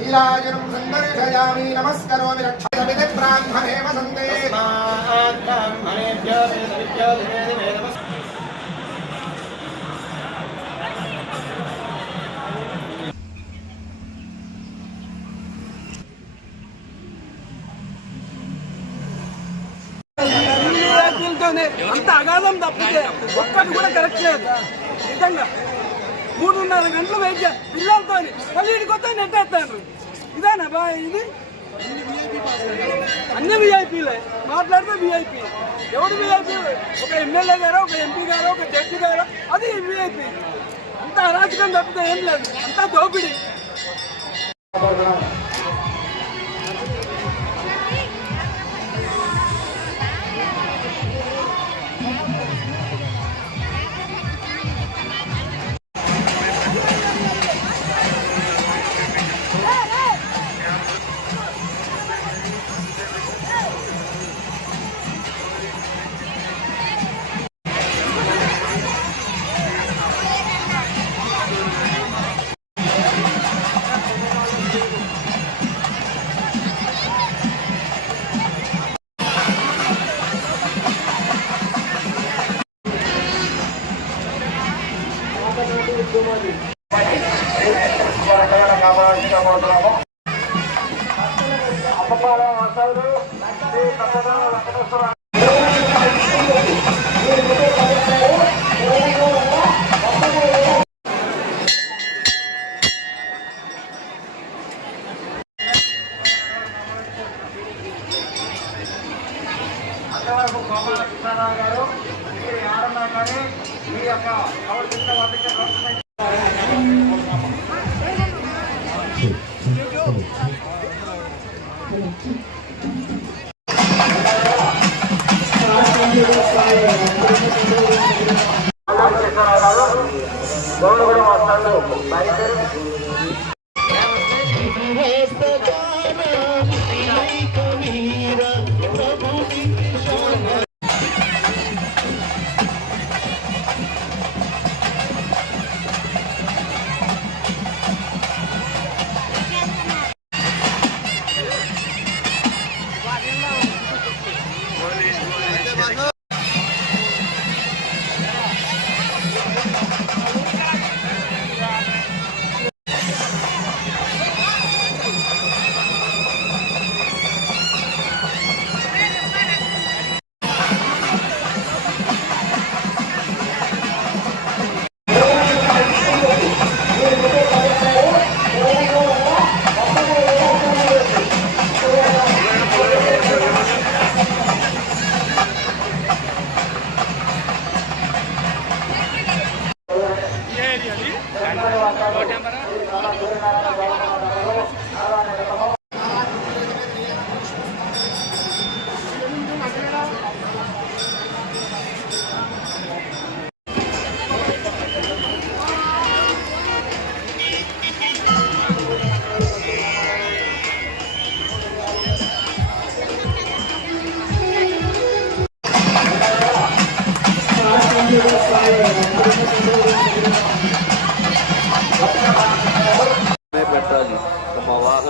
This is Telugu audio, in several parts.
ఘోరఘోరకరేభ్యः నీరాజనం సందర్శయామి నమస్కరోమి రక్షమితి బ్రాహ్మణే వసంతే వ్యాఖ్యలతోనే అంత అగాధం తప్పితే ఒక్కటి కూడా కరెక్ట్ లేదు. నిజంగా. మూడున్నర గంటలు వెయిట్ చేయాలి పిల్లలతో మళ్ళీ ఇక్కడికి వస్తే నెట్టేస్తాను ఇదేనా బా ఇది? అన్ని విఐపీలే మాట్లాడితే విఐపీ ఎవడు విఐపీ ఒక ఎమ్మెల్యే గారో ఒక ఎంపీ గారు ఒక జడ్జి గారో అది విఐపీ అంత అరాచకం తప్పితే ఏం లేదు. అంతా దోపిడీ. అంతవరకు గౌరవ వస్తాడు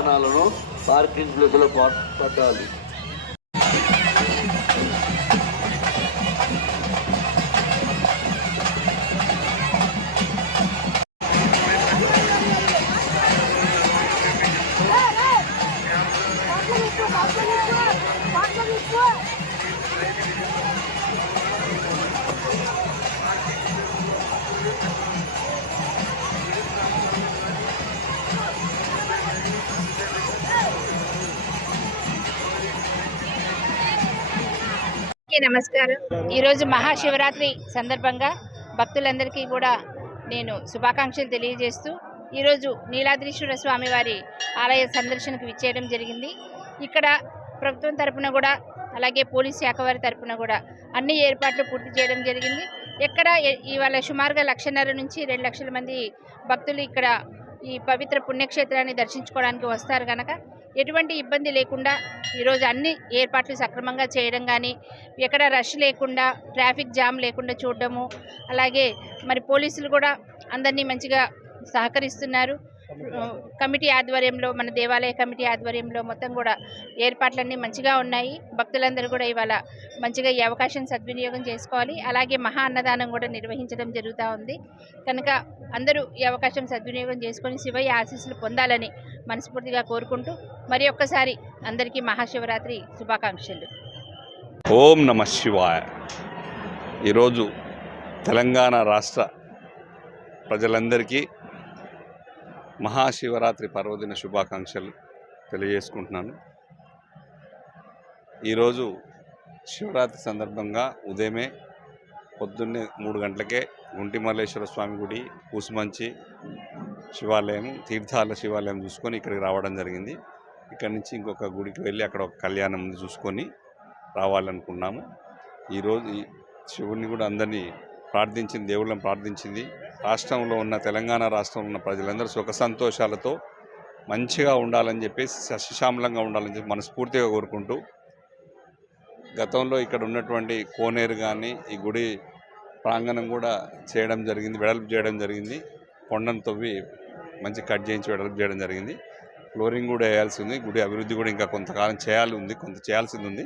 వాహనాలను పార్కింగ్ ప్లేస్ పట్టాలి. అందరికీ నమస్కారం. ఈరోజు మహాశివరాత్రి సందర్భంగా భక్తులందరికీ కూడా నేను శుభాకాంక్షలు తెలియజేస్తూ ఈరోజు నీలాద్రీశ్వర స్వామి వారి ఆలయ సందర్శనకు విచ్చేయడం జరిగింది. ఇక్కడ ప్రభుత్వం తరపున కూడా అలాగే పోలీస్ శాఖ వారి తరపున కూడా అన్ని ఏర్పాట్లు పూర్తి చేయడం జరిగింది. ఎక్కడ ఇవాళ సుమారుగా లక్షన్నర నుంచి రెండు లక్షల మంది భక్తులు ఇక్కడ ఈ పవిత్ర పుణ్యక్షేత్రాన్ని దర్శించుకోవడానికి వస్తారు కనుక ఎటువంటి ఇబ్బంది లేకుండా ఈరోజు అన్ని ఏర్పాట్లు సక్రమంగా చేయడం కానీ ఎక్కడ రష్ లేకుండా ట్రాఫిక్ జామ్ లేకుండా చూడడము అలాగే మరి పోలీసులు కూడా అందరినీ మంచిగా సహకరిస్తున్నారు. కమిటీ ఆధ్వర్యంలో మన దేవాలయ కమిటీ ఆధ్వర్యంలో మొత్తం కూడా ఏర్పాట్లన్నీ మంచిగా ఉన్నాయి. భక్తులందరూ కూడా ఇవాళ మంచిగా ఈ అవకాశం సద్వినియోగం చేసుకోవాలి. అలాగే మహా అన్నదానం కూడా నిర్వహించడం జరుగుతూ ఉంది. కనుక అందరూ ఈ అవకాశం సద్వినియోగం చేసుకొని శివయ్య ఆశీస్సులు పొందాలని మనస్ఫూర్తిగా కోరుకుంటూ మరి ఒక్కసారి అందరికీ మహాశివరాత్రి శుభాకాంక్షలు. ఓం నమ శివాయ. ఈరోజు తెలంగాణ రాష్ట్ర ప్రజలందరికీ మహాశివరాత్రి పర్వదిన శుభాకాంక్షలు తెలియజేసుకుంటున్నాను. ఈరోజు శివరాత్రి సందర్భంగా ఉదయమే పొద్దున్నే మూడు గంటలకే గుంటి మల్లేశ్వర స్వామి గుడి కూసుమంచి శివాలయం తీర్థాల శివాలయం చూసుకొని ఇక్కడికి రావడం జరిగింది. ఇక్కడ నుంచి ఇంకొక గుడికి వెళ్ళి అక్కడ ఒక కళ్యాణం ఉంది చూసుకొని రావాలనుకున్నాము. ఈరోజు శివుడిని శివుణ్ణి కూడా అందరినీ ప్రార్థించింది దేవుళ్ళని ప్రార్థించింది. రాష్ట్రంలో ఉన్న తెలంగాణ రాష్ట్రంలో ఉన్న ప్రజలందరూ సుఖ సంతోషాలతో మంచిగా ఉండాలని చెప్పేసి సస్యశ్యామలంగా ఉండాలని చెప్పి మనస్ఫూర్తిగా కోరుకుంటూ గతంలో ఇక్కడ ఉన్నటువంటి కోనేరు కానీ ఈ గుడి ప్రాంగణం కూడా చేయడం జరిగింది వెడల్పు చేయడం జరిగింది. కొండను తవ్వి మంచి కట్ చేయించి వెడల్పు చేయడం జరిగింది. ఫ్లోరింగ్ కూడా వేయాల్సి ఉంది. గుడి అభివృద్ధి కూడా ఇంకా కొంతకాలం చేయాలి ఉంది కొంత చేయాల్సింది ఉంది.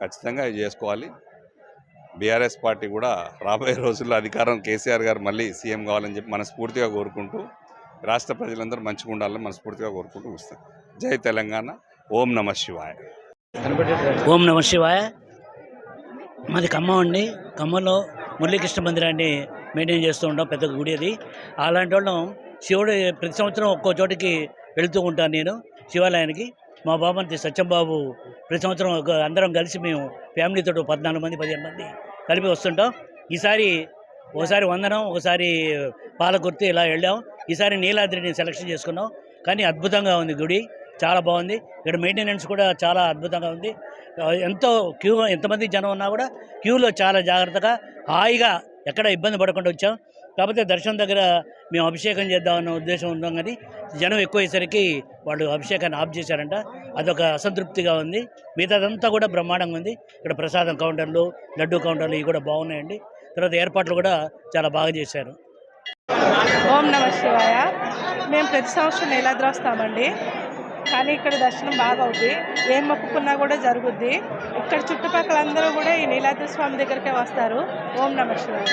ఖచ్చితంగా ఇది చేసుకోవాలి. బీఆర్ఎస్ పార్టీ కూడా రాబోయే రోజుల్లో అధికారం కేసీఆర్ గారు మళ్ళీ సీఎం కావాలని చెప్పి మనస్ఫూర్తిగా కోరుకుంటూ రాష్ట్ర ప్రజలందరూ మంచిగా ఉండాలని మనస్ఫూర్తిగా కోరుకుంటూ వస్తాం. జై తెలంగాణ. ఓం నమ శివాయ. ఓం నమ శివాయ. మాది ఖమ్మం అండి. ఖమ్మంలో మురళీకృష్ణ మందిరాన్ని మెయింటైన్ చేస్తూ ఉంటాం పెద్ద గుడి అది అలాంటి వాళ్ళం శివుడు ప్రతి సంవత్సరం ఒక్కో చోటికి వెళుతూ ఉంటాను నేను శివాలయానికి. మా బాబంతి సత్యంబాబు ప్రతి సంవత్సరం ఒక అందరం కలిసి మేము ఫ్యామిలీతో పద్నాలుగు మంది పదిహేను మంది కలిపి వస్తుంటాం. ఈసారి ఒకసారి వందనం ఒకసారి పాలకుర్తి ఇలా వెళ్ళాం. ఈసారి నీలాద్రిని సెలక్షన్ చేసుకున్నాం. కానీ అద్భుతంగా ఉంది గుడి. చాలా బాగుంది. ఇక్కడ మెయింటెనెన్స్ కూడా చాలా అద్భుతంగా ఉంది. ఎంతో క్యూ ఎంతమంది జనం ఉన్నా కూడా క్యూలో చాలా జాగ్రత్తగా హాయిగా ఎక్కడ ఇబ్బంది పడకుండా వచ్చాం. కాకపోతే దర్శనం దగ్గర మేము అభిషేకం చేద్దామన్న ఉద్దేశం ఉందాం కానీ జనం ఎక్కువయ్యేసరికి వాళ్ళు అభిషేకాన్ని ఆఫ్ చేశారంట. అదొక అసంతృప్తిగా ఉంది. మిగతాదంతా కూడా బ్రహ్మాండంగా ఉంది. ఇక్కడ ప్రసాదం కౌంటర్లు లడ్డు కౌంటర్లు ఇవి కూడా బాగున్నాయండి. తర్వాత ఏర్పాట్లు కూడా చాలా బాగా చేశారు. ఓం నమ శివాయ. మేము ప్రతి సంవత్సరం నీలాద్రి వస్తామండి. కానీ ఇక్కడ దర్శనం బాగా అవుద్ది. ఏం మొక్కుకున్నా కూడా జరుగుద్ది. ఇక్కడ చుట్టుపక్కల అందరూ కూడా ఈ నీలాద్రి స్వామి దగ్గరికే వస్తారు. ఓం నమ శివాయ.